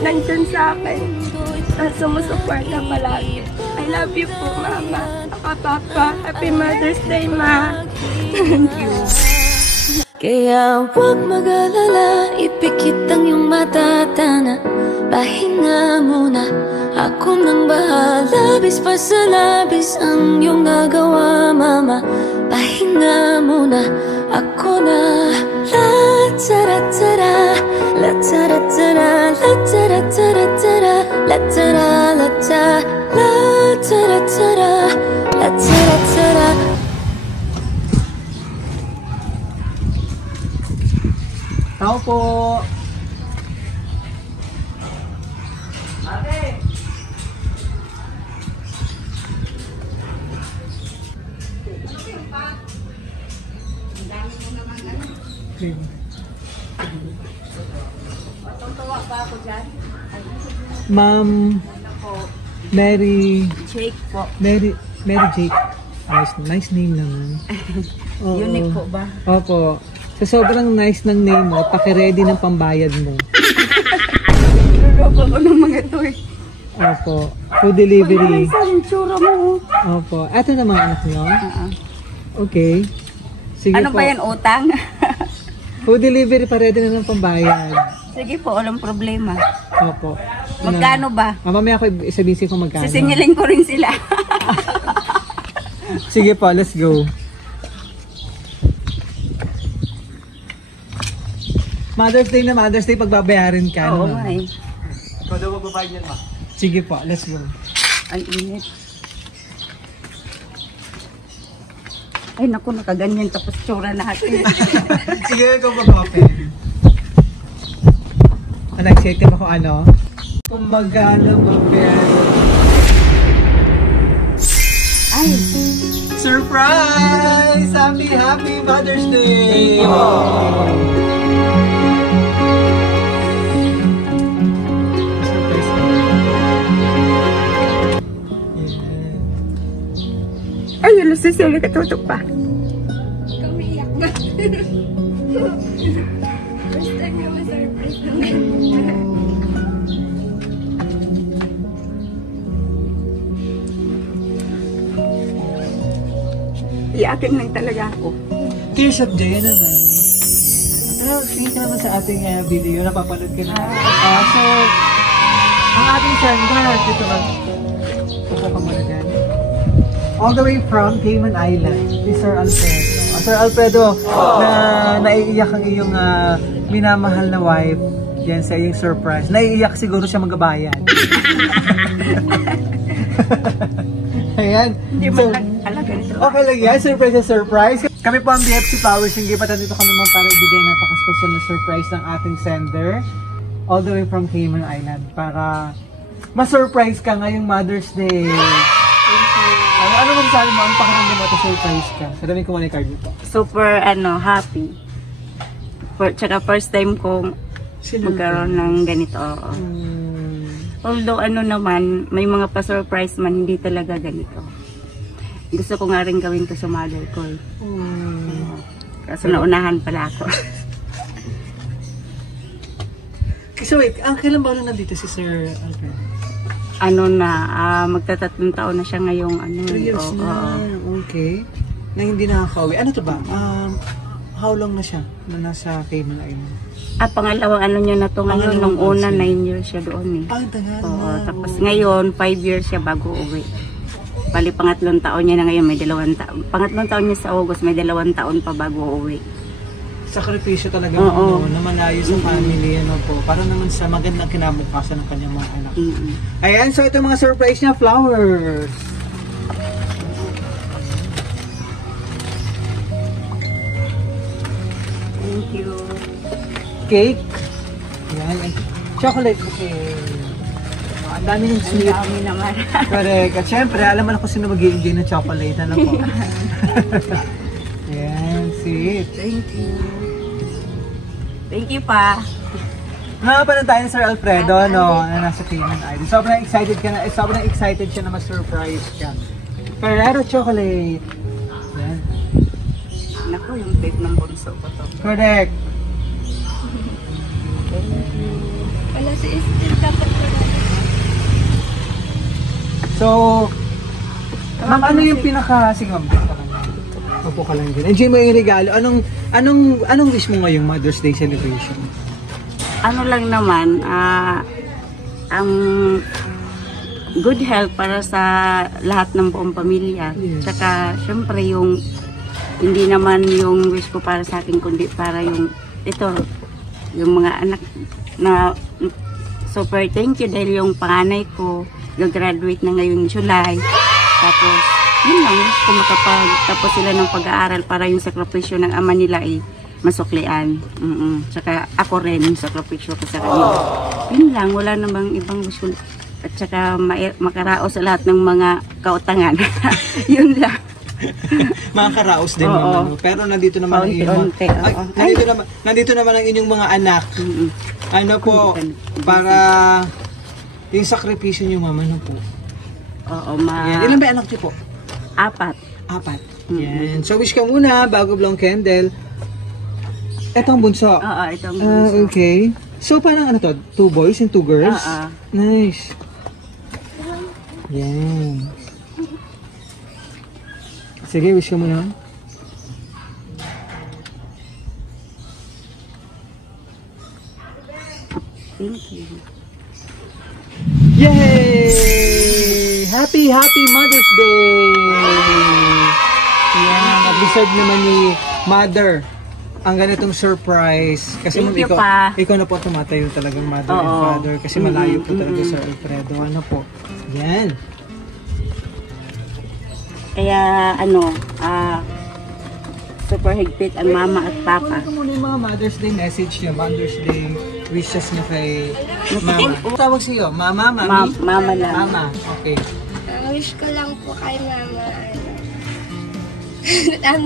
nandyan sa akin. Sumusuporta palagi. I love you po, Mama. Papa, Happy Mother's Day, Ma. Thank you. Kaya huwag mag-alala, ipikit ang iyong matatana. Pahinga muna, ako nang bahala. Labis pa sa labis ang iyong nagawa, Mama. Pahinga muna, ako na. La-tara-tara, la-tara-tara, la-tara-tara-tara, la-tara-la-tara, la-tara-tara, la-tara-tara. Tao po. Ate. Matutuwa pa ako dyan. Ma'am Mary Jake po. Mary Jake. Nice name naman. Unique po ba? Opo. Sa sobrang nice ng name mo, paki-ready ng pambayad mo. Luloko ko ng mga ito eh. Opo. Food delivery. Sa tsura mo. Opo. Ito na mga anak nyo? Okay. Sige Ano po. ba yan, utang? Food delivery pa, ready na ng pambayad. Sige po, walang problema. Opo. Magkano ba? Mamaya ako isabihin ko magkano. Sisingilin ko rin sila. Sige po, let's go. Mother's Day na Mother's Day, pagbabayarin ka. Oo no? nga eh. Ikaw daw magbabayad yan, ma. Sige po, let's go. Ang init. Ay naku, nakaganyan tapos tsura natin. Sige, ikaw mag-open. Excited ako ano? Kung magkano magbayarin. Ay! Surprise! Happy Mother's Day! Ay, yun, Cecilia, katutok pa. Kumiyak ba? First time yung ma-surprise naman. Iyakin lang talaga ako. Tears of Joy naman. Pero sige ka naman sa ating video, napapanood ka na. So, ang ating sender, dito ba? Upo ka muna dyan. All the way from Cayman Island, si Sir Alfredo. Sir Alfredo, na naiiyak ang iyong minamahal na wife yan sa iyong surprise. Naiiyak siguro siya magabayan. Ayan. Hindi So, man lang alaga nito. okay lang yan, surprise. Kami po ang BFC Flowers and Gift at nandito kami naman para ibigay napaka-special na surprise ng ating sender all the way from Cayman Island para ma-surprise ka ngayong Mother's Day. Ano mo sabi mo? Ano pakiramdam mo ito surprise ka? Sabi ko muna yung card dito. Super, happy. Tsaka first time kong magkaroon ng ganito. Although naman, may mga pa-surprise man, hindi talaga ganito. Gusto ko nga rin gawin to sa mother ko. Kaso naunahan pala ako. So wait, kailan ba nandito si Sir Alfred? Magtatatlong taon na siya ngayong 3 years na. Okay. Na hindi nakaka-uwi. Ano to ba? How long na siya na nasa Cayman Island? Pangalawang niya na to ngayon. Nung una, 9 years siya doon eh. Tagal Oo, na. tapos ngayon, 5 years siya bago uwi. Bali, pangatlong taon niya na ngayon, may 2 taon. Pangatlong taon niya sa August, may 2 taon pa bago uwi. Sakripisyo talaga na malayo sa family, po. Para naman sa magandang kinabukasan ng kanyang mga anak. Ayan, so ito mga surprise niya, flowers. Thank you. Cake. Ayan, chocolate cake. Ang dami ng sweet. Ang dami naman. Correct. At syempre, alam mo na kung sino mag-i-enjoy ng chocolate. Ano po? Ayan, sweet. Thank you. Thank you pa. Nakapanood tayo ni Sir Alfredo, na nasa Cayman Island. Sobrang excited siya na ma-surprise ka. Ferrero chocolate. Ayan. Naku, yung tape ng bunso ko to. Correct. Wala kasi still dapat wala. So, ma'am, ano yung pinaka... Sige, ma'am. Opo ka lang din. Enjoy mo yung regalo. Anong wish mo ngayong Mother's Day celebration? Ano lang naman, ang good health para sa lahat ng buong pamilya. Yes. Tsaka, syempre, hindi naman yung wish ko para sa akin, kundi para yung mga anak na super thank you dahil yung panganay ko gagraduate na ngayong July. Tapos, yun lang, wish ko makapagtapos sila ng pag-aaral para yung sakripisyo ng ama nila ay masuklian. Tsaka ako rin yung sakripisyo ko sa kanila. Yun lang, wala namang ibang wish ko. At tsaka makaraos sa lahat ng mga kautangan. Yun lang. Makakaraos din naman. Pero nandito naman ang inyong nandito naman ang inyong mga anak. Ano po, para yung sakripisyo niyo, mama, ano po? Oo, Yan. Ilan ba anak niyo po? 4. 4. Yan. So wish ka muna bago blow candle. Ito ang bunso. Oo, ito ang bunso. Okay. So parang ano to? 2 boys and 2 girls? Nice. Yan. Sige, wish ka muna. Thank you. Yay! Happy Mother's Day! Yan, nag-deserve naman ni Mother ang ganitong surprise. Kasi Thank you pa. Ikaw na po tumatayo talagang Mother and Father. Kasi malayo po talaga Sir Alfredo. Ano po? Yan. Kaya super higpit ang mama at papa. Ano muna yung mga Mother's Day message niyo, Mother's Day wishes niyo kay Mama. Tawag siyo, Mama, Mami? Mama lang. Mama, okay. Wish ko lang po kay mama,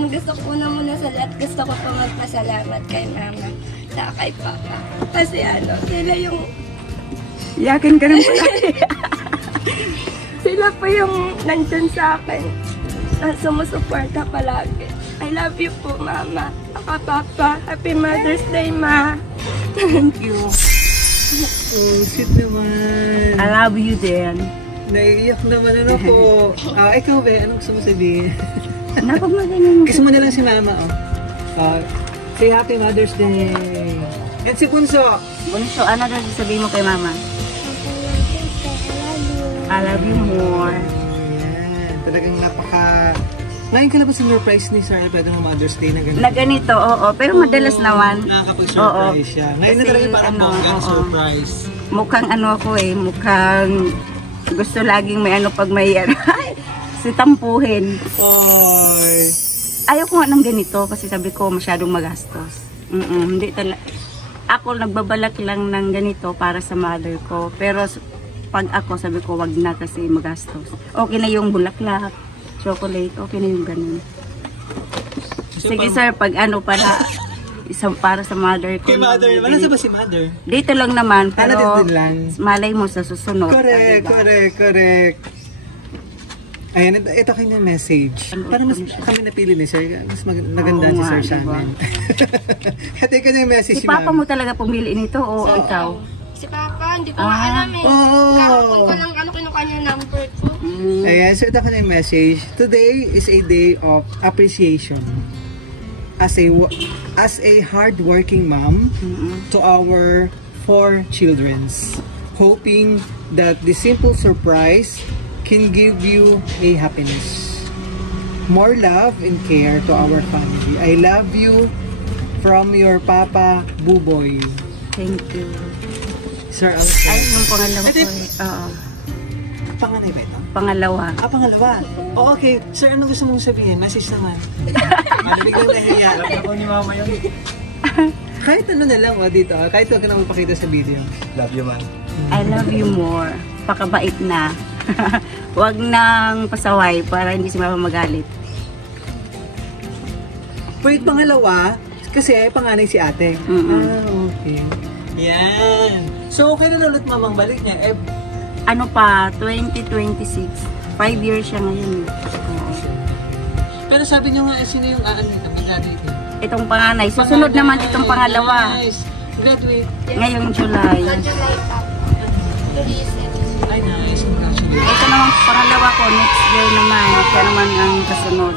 gusto ko muna sa lahat, gusto ko po magpasalamat kay mama sa kay papa. Kasi sila yung... Yakin ka rin pala. Sila po yung nandun sa akin. Sumusuporta palagi. I love you po, mama. Ako, papa. Happy Mother's Day, ma. Thank you. Oh, sweet naman. I love you din. Naiiyak naman ano po. Ikaw ba? Anong gusto mo sabihin? Napagmagaling. Kiss mo na lang si mama, say Happy Mother's Day. And si Bunso. Bunso, ano daw sasabihin mo kay mama? I love you more. Yan. Talagang Ngayon ka na ba sinurprise ni Sir Alfredo ng Mother's Day na ganito? Na ganito, oo. Pero madalas naman. Nakakapag-surprise siya. Ngayon na talaga parang bonggang surprise. Mukhang mukhang gusto laging may pag may sitampuhin. Oy. Ayaw ko nga ng ganito kasi sabi ko masyadong magastos. Hindi talaga. Ako nagbabalak lang ng ganito para sa mother ko. Pero pag ako sabi ko wag na kasi magastos. Okay na yung bulaklak, chocolate, okay na yung ganun. Sige sir, pag para sa mother ko. Kay mother naman, nasa ba si mother? Dito lang naman, pero din lang. malay mo sa susunod. Correct. Ayan, ito kanya message. Parang mas kami napili ni Sir, mas naganda si Sir sa amin. Ito yung kanyang message si Papa mo talaga pumili nito o ikaw? Si Papa, hindi ko alam eh. Kahapon ko lang kinuha niya number ko. Ayan, so ito kanyang message. Today is a day of appreciation. As a hard-working mom to our 4 children, hoping that the simple surprise can give you a happiness. More love and care to our family. I love you from your Papa Buboy. Thank you. Sir Alfred. Ay, yung pangalawa ko eh. Oo. Panganay ba ito? Pangalawa. Pangalawa. Oh, okay. Sir, ano gusto mong sabihin? Message naman. Biglang nahiya. Alam ko ni mama yun. Kahit ano na lang dito. Kahit huwag ka na magpakita sa video. Love you, man. I love you more. Pakabait na. Huwag nang pasaway para hindi si mama magalit. Wait, pangalawa, kasi panganay si ate. Okay. Yan. So, kailan ulit mamang balik niya? Ano pa, 2026. 5 years siya ngayon. Pero sabi niyo nga, sino yung aanay na mag-graduate? Itong panganay. Susunod naman itong pangalawa. Nice. Graduate. Ngayong July. Ay, nice. Congratulations. Ito naman pangalawa ko, next year naman. Siya naman ang kasunod.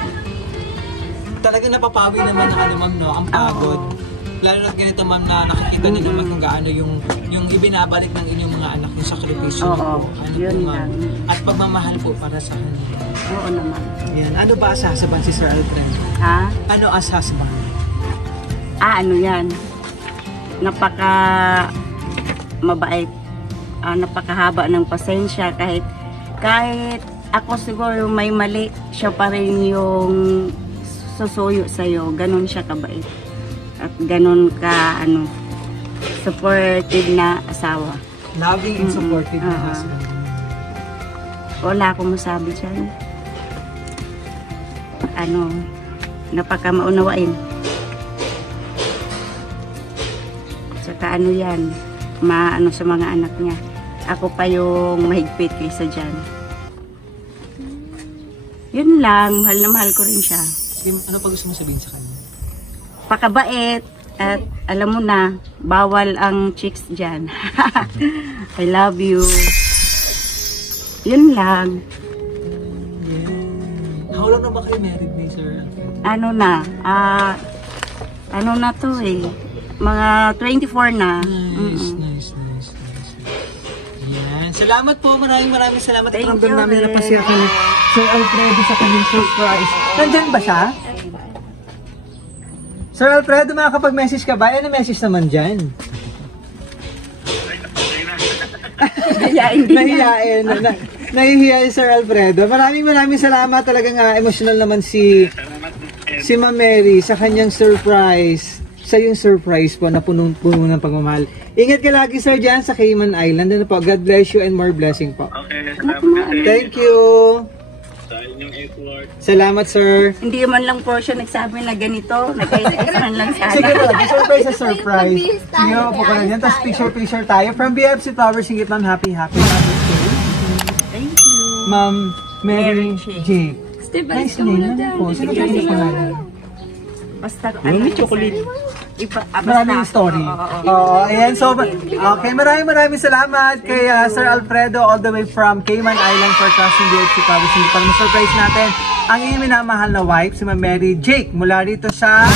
Talagang napapawi naman ang ano, ma'am, no? Ang pagod. Lalo na ganito, ma'am, na nakikita niyo naman kung gaano yung ibinabalik ng inyong mga anak yung sakripisyo niyo Oo, po. Ano yun po, ma'am? lang. At pagmamahal po para sa kanya. Oo naman. Yan. Ano ba as husband si Sir Alfred? Ha? Ano as husband? Ano yan? Napaka mabait. Napakahaba ng pasensya kahit ako siguro may mali, siya pa rin yung susuyo sa'yo. Ganon siya kabait. At ganon ka, supportive na asawa. Loving and supportive na Oo. husband. Wala akong masabi dyan. Napaka maunawain. Saka yan, sa mga anak niya. Ako pa yung mahigpit kaysa dyan. Yun lang, mahal na mahal ko rin siya. Ano pa gusto mo sabihin sa kanya? Pakabait at alam mo na, bawal ang chicks dyan. I love you. Yun lang. How long na ba kayo married ni Sir Alfred? Na to mga 24 na. Nice. Yan. Salamat po. Maraming salamat. Thank Ramdam you, namin na Ren. napasya ka ni Sir Alfredo sa kanyang surprise. Nandyan ba siya? Sir Alfredo, makakapag-message ka ba? Ano message naman dyan? Nahihiyain. Nahihiyain Sir Alfredo. Maraming salamat. Talagang emotional naman si Ma'am Mary sa kanyang surprise. Sa yung surprise po na puno ng pagmamahal. Ingat ka lagi sir dyan sa Cayman Island. Ano po? God bless you and more blessing po. Okay, salamat. Thank you. Sa inyong effort. Salamat sir. Hindi man lang po siya nagsabi na ganito. Nag-iis man lang sana. Sige po, surprise sa surprise. Sige po ka lang yan. Tapos picture tayo. From BFC Flowers, singit ma'am. Happy birthday. Thank you. Ma'am Mary J. Steve, Nice name naman po. Sino po yung pangalan? Basta May chocolate. Basta, Maraming story. Oo, ayan. So, okay, maraming salamat kay Sir Alfredo all the way from Cayman Island for trusting BFC Flowers. Hindi pa surprise natin ang inyong minamahal na wife, si Ma'am Mary Jake, mula rito sa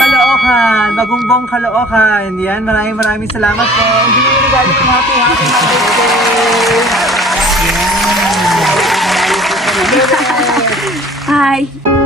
Caloocan, Magumbong, Caloocan. Yan, maraming salamat po. Hindi nyo regalo ng happy birthday. Hi!